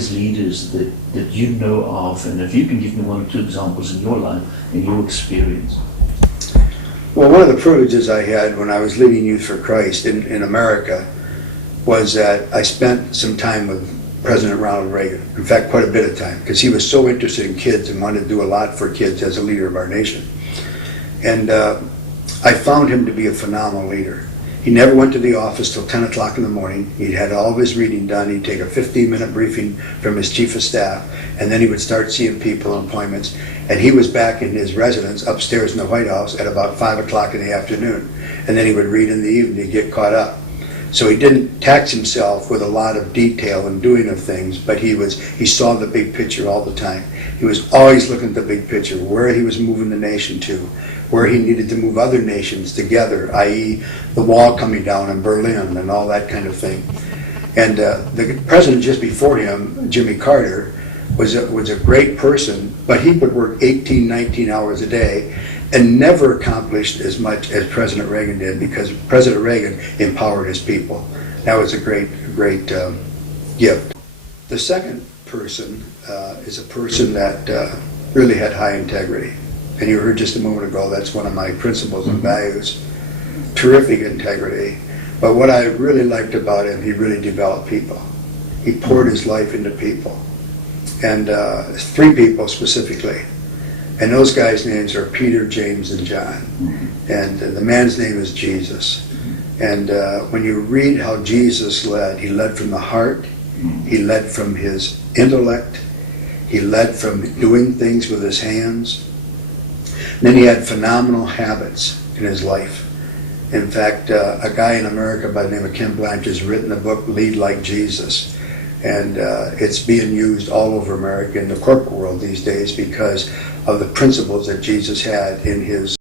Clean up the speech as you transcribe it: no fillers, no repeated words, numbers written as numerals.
greatest leaders that you know of? And if you can give me one or two examples in your life, in your experience. Well, one of the privileges I had when I was leading Youth for Christ in America was that I spent some time with President Ronald Reagan. In fact, quite a bit of time, because he was so interested in kids and wanted to do a lot for kids as a leader of our nation. And I found him to be a phenomenal leader. He never went to the office till 10 o'clock in the morning. He had all of his reading done. He'd take a 15-minute briefing from his chief of staff, and then he would start seeing people and appointments. And he was back in his residence upstairs in the White House at about 5 o'clock in the afternoon. And then he would read in the evening to get caught up. So he didn't tax himself with a lot of detail and doing of things, but he saw the big picture all the time. He was always looking at the big picture, where he was moving the nation to, where he needed to move other nations together, i.e. the wall coming down in Berlin and all that kind of thing. And the president just before him, Jimmy Carter, was a great person, but he would work 18, 19 hours a day and never accomplished as much as President Reagan did, because President Reagan empowered his people. That was a great gift. The second person is a person that really had high integrity. And you heard just a moment ago, that's one of my principles and values. Terrific integrity. But what I really liked about him, he really developed people. He poured his life into people. And 3 people specifically. And those guys' names are Peter, James, and John. And the man's name is Jesus. And when you read how Jesus led, he led from the heart, he led from his intellect, he led from doing things with his hands. And then he had phenomenal habits in his life. In fact, a guy in America by the name of Ken Blanch has written a book, Lead Like Jesus. And it's being used all over America in the corporate world these days because of the principles that Jesus had in his